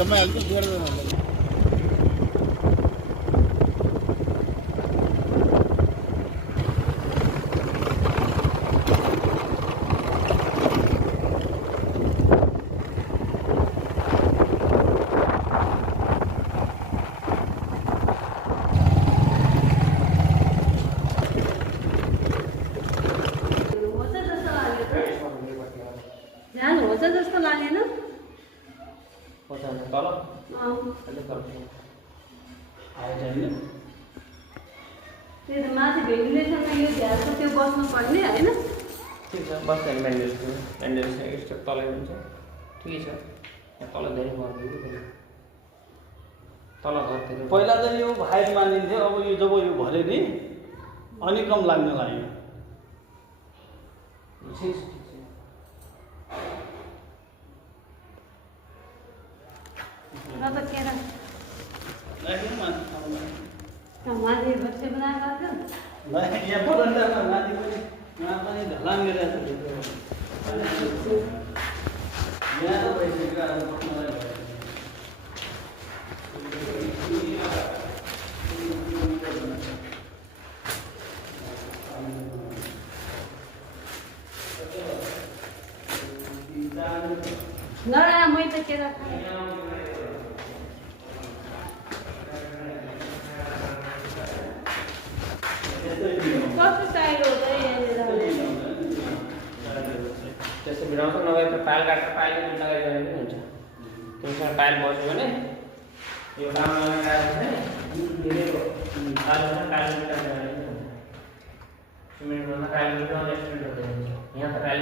जम्मै हाल्छु बिगार्दैन जस्तो लागेन तल त्यही त माथि भेन्टिलेसन यो झ्यालको त्यो बस्नु पर्ने होइन ठिक छ बस्छ मेन्टेनेन्स तलै हुन्छ ठिकै छ तल धेरै पर्दैन तल घरतिर पहिला त यो हाइट मानिन्थ्यो अब यो जब यो भरे नि अनि कम लाग्न लाग्यो ठिक छ र त के र माथि बच्चे बनाएर यहाँ बरन्डामा माथि पनि यहाँ पनि ढलान गरिरहेको छ यहाँ त भइसक्यो अब बस्नलाई नरा मै त के र कस्तो स्टाइल हो त यहाँनिर त्यस्तो भिडाउँछ नभए त पाइल काट्छ पाइलले उल्टा गरेर पनि हुन्छ त्योसँग पाइल बस्यो भने यो काम लगाएर सिमेन्ट गर्दा पाइल यहाँ त पाइल